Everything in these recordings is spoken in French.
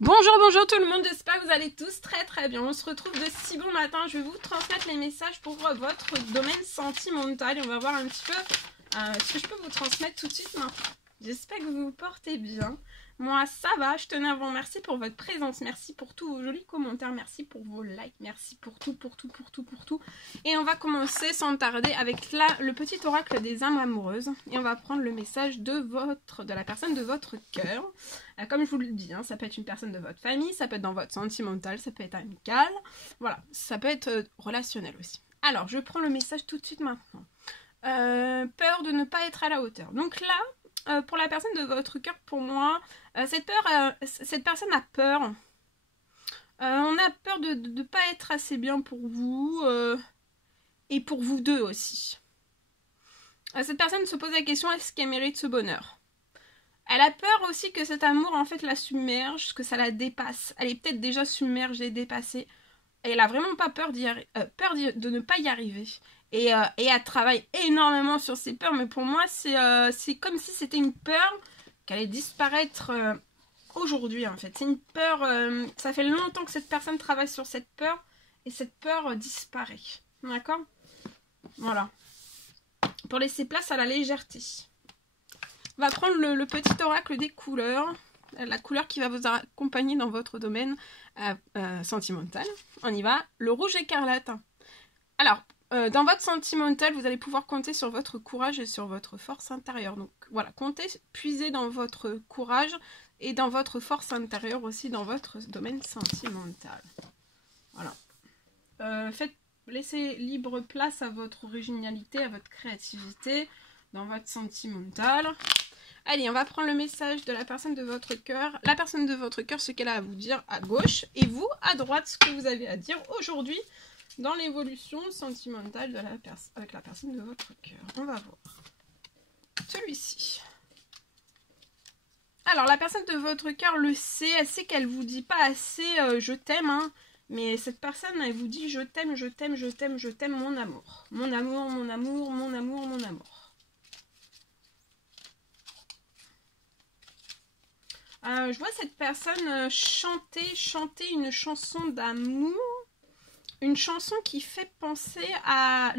Bonjour tout le monde, j'espère que vous allez tous très bien. On se retrouve de si bon matin, je vais vous transmettre les messages pour votre domaine sentimental et on va voir un petit peu ce que je peux vous transmettre tout de suite maintenant. J'espère que vous vous portez bien. Moi ça va, je tenais à vous remercier pour votre présence, merci pour tous vos jolis commentaires, merci pour vos likes, merci pour tout. Et on va commencer sans tarder avec le petit oracle des âmes amoureuses et on va prendre le message de la personne de votre cœur. Comme je vous le dis, hein, ça peut être une personne de votre famille, ça peut être dans votre sentimental, ça peut être amical, voilà, ça peut être relationnel aussi. Alors, je prends le message tout de suite maintenant. Peur de ne pas être à la hauteur. Donc là, pour la personne de votre cœur, pour moi, cette personne a peur. On a peur de ne pas être assez bien pour vous et pour vous deux aussi. Cette personne se pose la question, est-ce qu'elle mérite ce bonheur ? Elle a peur aussi que cet amour en fait la submerge, que ça la dépasse. Elle est peut-être déjà submergée, dépassée. Et elle a vraiment pas peur, de ne pas y arriver. Et elle travaille énormément sur ses peurs, mais pour moi c'est comme si c'était une peur qu'elle allait disparaître aujourd'hui en fait. C'est une peur, ça fait longtemps que cette personne travaille sur cette peur, et cette peur disparaît. D'accord ? Voilà. Pour laisser place à la légèreté. On va prendre le petit oracle des couleurs, la couleur qui va vous accompagner dans votre domaine sentimental. On y va, le rouge écarlate. Alors, dans votre sentimental, vous allez pouvoir compter sur votre courage et sur votre force intérieure. Donc voilà, comptez, puisez dans votre courage et dans votre force intérieure aussi dans votre domaine sentimental. Voilà. Laissez libre place à votre originalité, à votre créativité dans votre sentimental. Allez, on va prendre le message de la personne de votre cœur. La personne de votre cœur, ce qu'elle a à vous dire à gauche, et vous, à droite, ce que vous avez à dire aujourd'hui dans l'évolution sentimentale avec la personne de votre cœur. On va voir. Celui-ci. Alors, la personne de votre cœur le sait, elle sait qu'elle vous dit pas assez je t'aime, hein, mais cette personne, elle vous dit je t'aime, je t'aime, je t'aime, je t'aime, mon amour. Mon amour, mon amour, mon amour, mon amour. Je vois cette personne chanter une chanson d'amour, une chanson qui lui fait penser à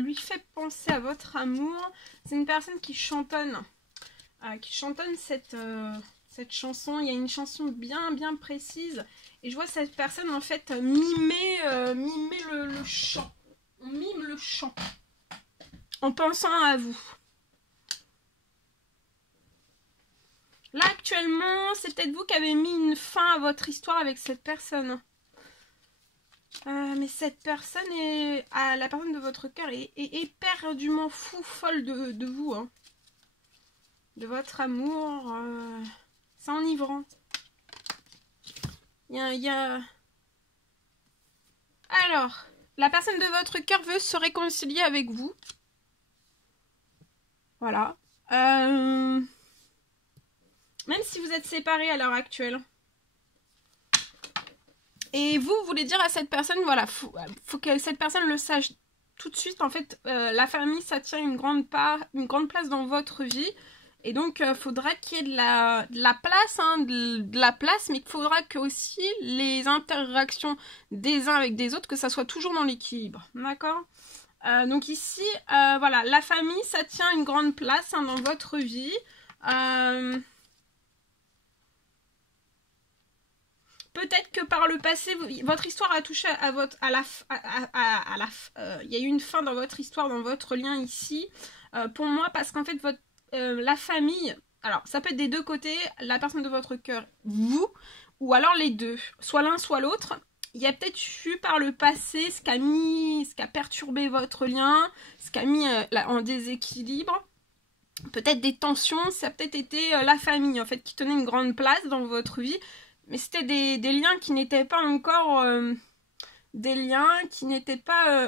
votre amour. C'est une personne qui chantonne cette chanson. Il y a une chanson bien précise, et je vois cette personne en fait mimer le chant. On mime le chant en pensant à vous. Là, actuellement, c'est peut-être vous qui avez mis une fin à votre histoire avec cette personne. Mais cette personne la personne de votre cœur est éperdument folle de vous. Hein. De votre amour. C'est enivrant. Alors, la personne de votre cœur veut se réconcilier avec vous. Voilà. Même si vous êtes séparés à l'heure actuelle. Et vous voulez dire à cette personne, voilà, faut que cette personne le sache tout de suite. En fait, la famille, ça tient une grande place dans votre vie. Et donc, faudra qu'il y ait de la place, hein, de la place, mais il faudra que aussi les interactions des uns avec des autres, que ça soit toujours dans l'équilibre. D'accord ? Donc ici, voilà, la famille, ça tient une grande place, hein, dans votre vie. Peut-être que par le passé, votre histoire a touché il y a eu une fin dans votre histoire, dans votre lien ici. Pour moi, parce qu'en fait, la famille, alors ça peut être des deux côtés, la personne de votre cœur, vous, ou alors les deux, soit l'un, soit l'autre. Il y a peut-être eu par le passé ce qui a perturbé votre lien, ce qui a mis en déséquilibre. Peut-être des tensions, ça a peut-être été la famille, en fait, qui tenait une grande place dans votre vie. Mais c'était des liens qui n'étaient pas encore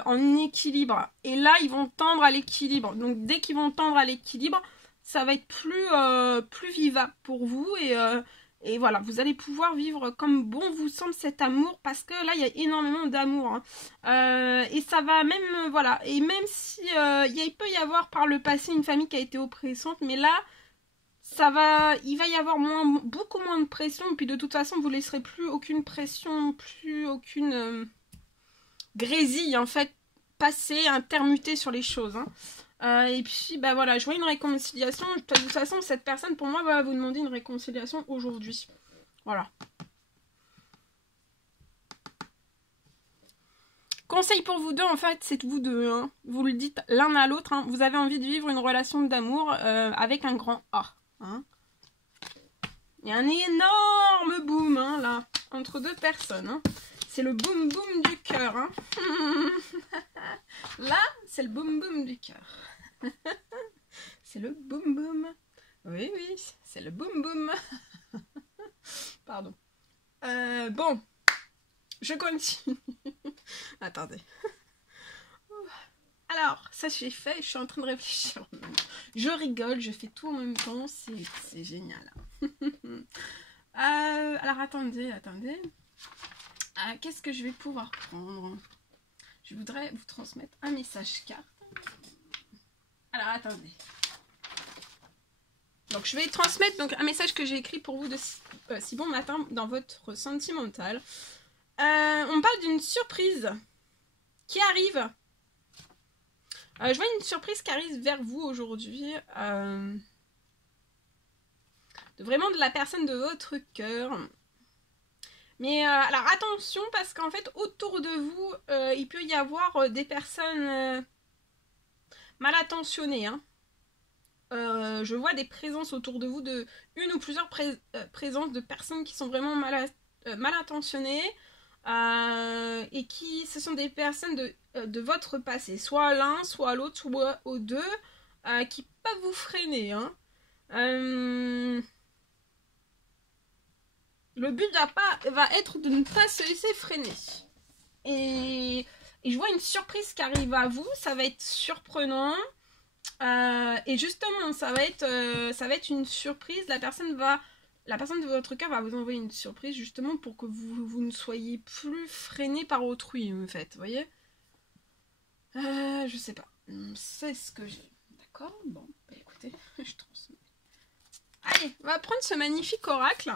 en équilibre. Et là, ils vont tendre à l'équilibre. Donc, dès qu'ils vont tendre à l'équilibre, ça va être plus vivable pour vous. Et voilà, vous allez pouvoir vivre comme bon vous semble cet amour. Parce que là, il y a énormément d'amour. Hein. Et ça va même, voilà. Et même si il peut y avoir par le passé une famille qui a été oppressante. Mais là, il va y avoir beaucoup moins de pression, et puis de toute façon, vous laisserez plus aucune pression, plus aucune grésille, en fait, passer, intermuter sur les choses. Et puis, bah voilà, je vois une réconciliation. De toute façon, cette personne, pour moi, va vous demander une réconciliation aujourd'hui. Voilà. Conseil pour vous deux, en fait, c'est vous deux. Hein. Vous le dites l'un à l'autre. Hein. Vous avez envie de vivre une relation d'amour avec un grand A. Hein. Il y a un énorme boom, hein, là, entre deux personnes. Hein. C'est le boom boom du cœur. Hein. Là, c'est le boom boom du cœur. C'est le boom boom. Oui, oui, c'est le boom boom. Pardon. Bon, je continue. Attendez. Alors, ça j'ai fait, je suis en train de réfléchir. Je rigole, je fais tout en même temps, c'est génial. Alors attendez. Qu'est-ce que je vais pouvoir prendre? Je voudrais vous transmettre un message carte. Alors attendez. Donc je vais transmettre donc, un message que j'ai écrit pour vous de si bon matin dans votre sentimental. On parle d'une surprise qui arrive. Je vois une surprise qui arrive vers vous aujourd'hui. Vraiment de la personne de votre cœur. Mais alors attention parce qu'en fait autour de vous, il peut y avoir des personnes mal attentionnées. Hein. Je vois des présences autour de vous, une ou plusieurs présences de personnes qui sont vraiment mal intentionnées. Et qui ce sont des personnes de votre passé, soit l'un, soit l'autre, soit aux deux, qui peuvent vous freiner. Hein. Le but va être de ne pas se laisser freiner. Et je vois une surprise qui arrive à vous, ça va être surprenant. Et justement, ça va être une surprise. La personne de votre cœur va vous envoyer une surprise justement pour que vous ne soyez plus freiné par autrui, en fait. Vous voyez? Je sais pas. C'est ce que j'ai. D'accord? Bon, bah écoutez, je transmets. Allez, on va prendre ce magnifique oracle.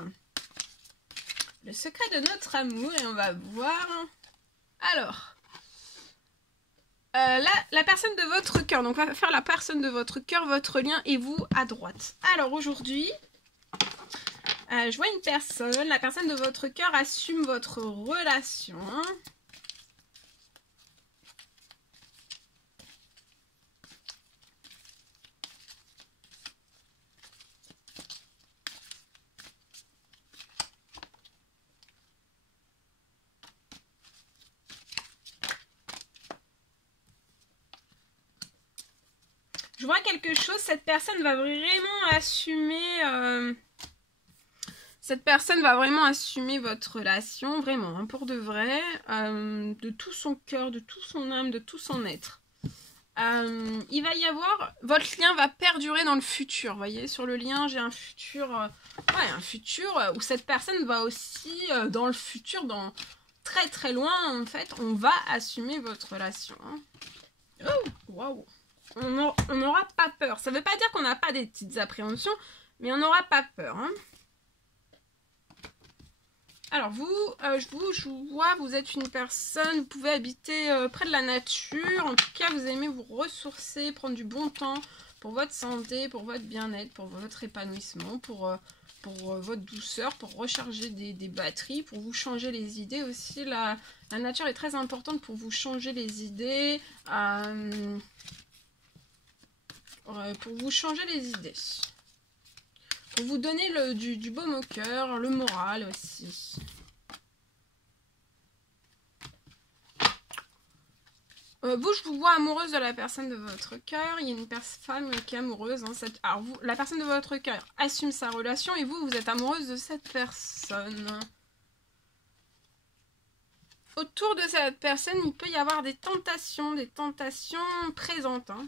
Le secret de notre amour et on va voir. Alors. La personne de votre cœur. Donc on va faire la personne de votre cœur, votre lien et vous à droite. Alors aujourd'hui. Je vois une personne, la personne de votre cœur assume votre relation. Je vois quelque chose, cette personne va vraiment assumer... Cette personne va vraiment assumer votre relation, vraiment, hein, pour de vrai, de tout son cœur, de tout son âme, de tout son être. Il va y avoir, votre lien va perdurer dans le futur, vous voyez, sur le lien, j'ai un futur, un futur où cette personne va aussi, dans le futur, dans très très loin, en fait, on va assumer votre relation. Hein. Oh, waouh! On n'aura pas peur. Ça ne veut pas dire qu'on n'a pas des petites appréhensions, mais on n'aura pas peur, hein. Alors vous, je vous vois, vous êtes une personne, vous pouvez habiter près de la nature. En tout cas, vous aimez vous ressourcer, prendre du bon temps pour votre santé, pour votre bien-être, pour votre épanouissement, pour votre douceur, pour recharger des batteries, pour vous changer les idées aussi. La nature est très importante pour vous changer les idées, pour vous changer les idées. Pour vous donner du baume au cœur, le moral aussi. Vous, je vous vois amoureuse de la personne de votre cœur. Il y a une femme qui est amoureuse. Hein, alors, la personne de votre cœur assume sa relation et vous êtes amoureuse de cette personne. Autour de cette personne, il peut y avoir des tentations présentes. Hein.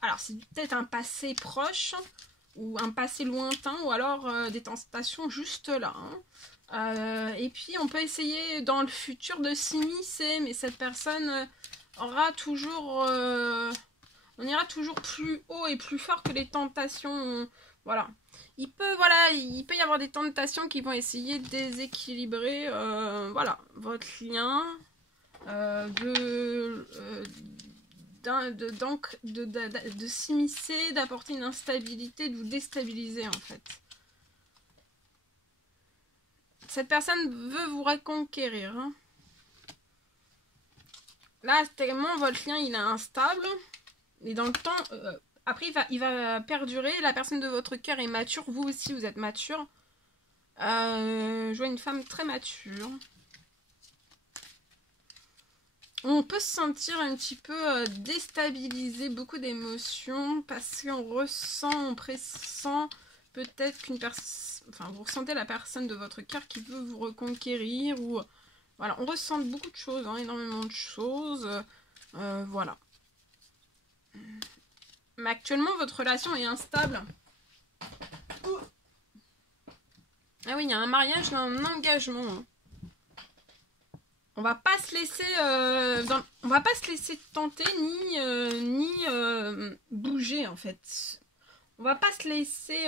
Alors, c'est peut-être un passé proche ou un passé lointain ou alors des tentations juste là. Hein. Et puis, on peut essayer dans le futur de s'immiscer, mais cette personne... aura toujours on ira toujours plus haut et plus fort que les tentations, voilà. voilà, il peut y avoir des tentations qui vont essayer de déséquilibrer voilà, votre lien, de s'immiscer, d'apporter une instabilité, de vous déstabiliser en fait. Cette personne veut vous reconquérir. Hein. Là, tellement votre lien il est instable. Et dans le temps, après il va perdurer. La personne de votre cœur est mature. Vous aussi, vous êtes mature. Je vois une femme très mature. On peut se sentir un petit peu déstabilisé, beaucoup d'émotions, parce qu'on ressent, on pressent peut-être qu'une personne, enfin vous ressentez la personne de votre cœur qui veut vous reconquérir, ou voilà, on ressent beaucoup de choses, hein, énormément de choses, voilà. Mais actuellement votre relation est instable. Ah oui, il y a un mariage, un engagement. Hein. On va pas se laisser on va pas se laisser tenter ni bouger en fait. On va pas se laisser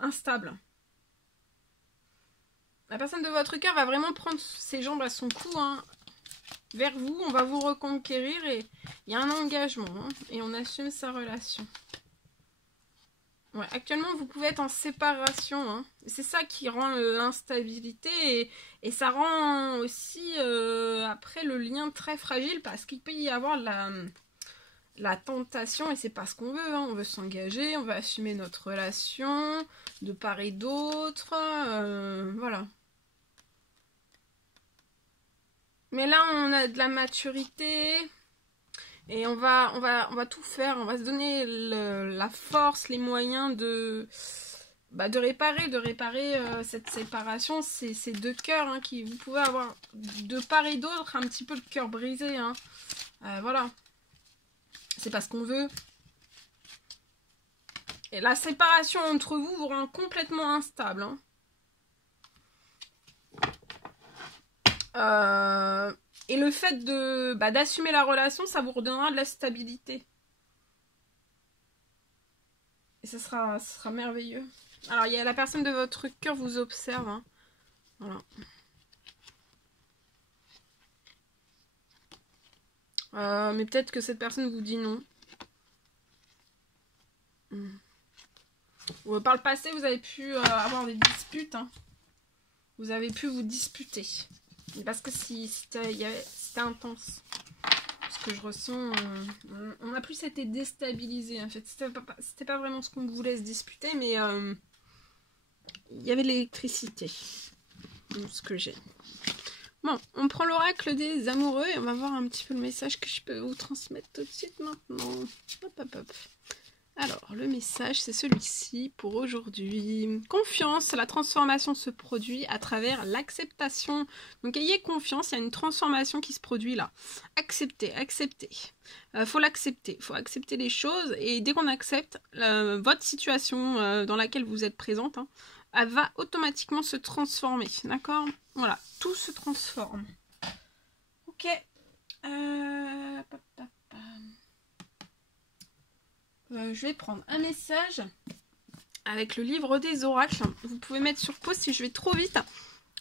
instable. La personne de votre cœur va vraiment prendre ses jambes à son cou hein, vers vous. On va vous reconquérir et il y a un engagement hein, et on assume sa relation. Ouais, actuellement, vous pouvez être en séparation. Hein. C'est ça qui rend l'instabilité et ça rend aussi après le lien très fragile parce qu'il peut y avoir la tentation et c'est pas ce qu'on veut. Hein. On veut s'engager, on veut assumer notre relation de part et d'autre. Voilà. Mais là, on a de la maturité. Et on va tout faire, on va se donner la force, les moyens de réparer cette séparation, ces deux cœurs hein, qui vous pouvez avoir de part et d'autre un petit peu le cœur brisé. Hein. Voilà, c'est pas ce qu'on veut. Et la séparation entre vous vous rend complètement instable. Hein. Et le fait d'assumer la relation, ça vous redonnera de la stabilité. Et ça sera merveilleux. Alors, il y a la personne de votre cœur vous observe. Hein. Voilà. Mais peut-être que cette personne vous dit non. Par le passé, vous avez pu avoir des disputes. Hein. Vous avez pu vous disputer. Parce que c'était intense. Ce que je ressens, on a plus été déstabilisé en fait. C'était pas vraiment ce qu'on voulait se disputer, mais il y avait l'électricité. Ce que j'ai. Bon, on prend l'oracle des amoureux et on va voir un petit peu le message que je peux vous transmettre tout de suite maintenant. Hop, hop, hop. Alors, le message, c'est celui-ci pour aujourd'hui. Confiance, la transformation se produit à travers l'acceptation. Donc, ayez confiance, il y a une transformation qui se produit là. Acceptez. Faut l'accepter, faut accepter les choses. Et dès qu'on accepte, votre situation dans laquelle vous êtes présente, hein, elle va automatiquement se transformer. D'accord ? Voilà, tout se transforme. Ok. Je vais prendre un message avec le livre des oracles. Vous pouvez mettre sur pause si je vais trop vite.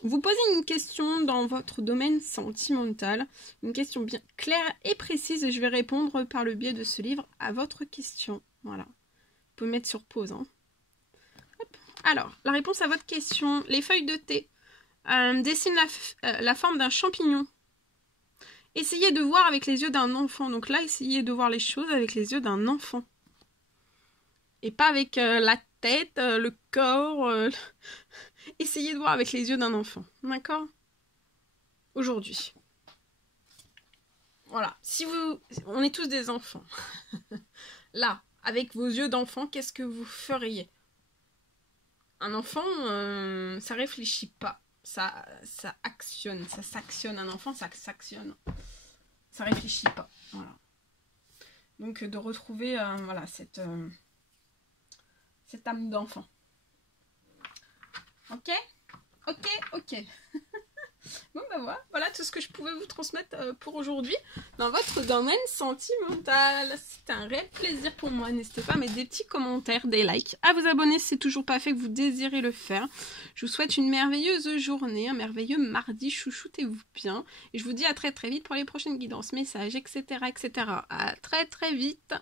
Vous posez une question dans votre domaine sentimental, une question bien claire et précise et je vais répondre par le biais de ce livre à votre question. Voilà. Vous pouvez mettre sur pause. Hein. Hop. Alors, la réponse à votre question. Les feuilles de thé dessinent la forme d'un champignon. Essayez de voir avec les yeux d'un enfant. Donc là, essayez de voir les choses avec les yeux d'un enfant. Et pas avec la tête, le corps. Essayez de voir avec les yeux d'un enfant. D'accord ? Aujourd'hui. Voilà. On est tous des enfants. Là, avec vos yeux d'enfant, qu'est-ce que vous feriez ? Un enfant, ça réfléchit pas. Ça actionne. Ça s'actionne. Un enfant, ça s'actionne. Ça réfléchit pas. Voilà. Donc, de retrouver voilà, cette âme d'enfant. Ok. Bon bah voilà tout ce que je pouvais vous transmettre pour aujourd'hui dans votre domaine sentimental. C'était un réel plaisir pour moi. N'hésitez pas à mettre des petits commentaires, des likes, à vous abonner si c'est toujours pas fait, que vous désirez le faire. Je vous souhaite une merveilleuse journée, un merveilleux mardi, chouchoutez-vous bien. Et je vous dis à très vite pour les prochaines guidances, messages, etc. etc. À très vite.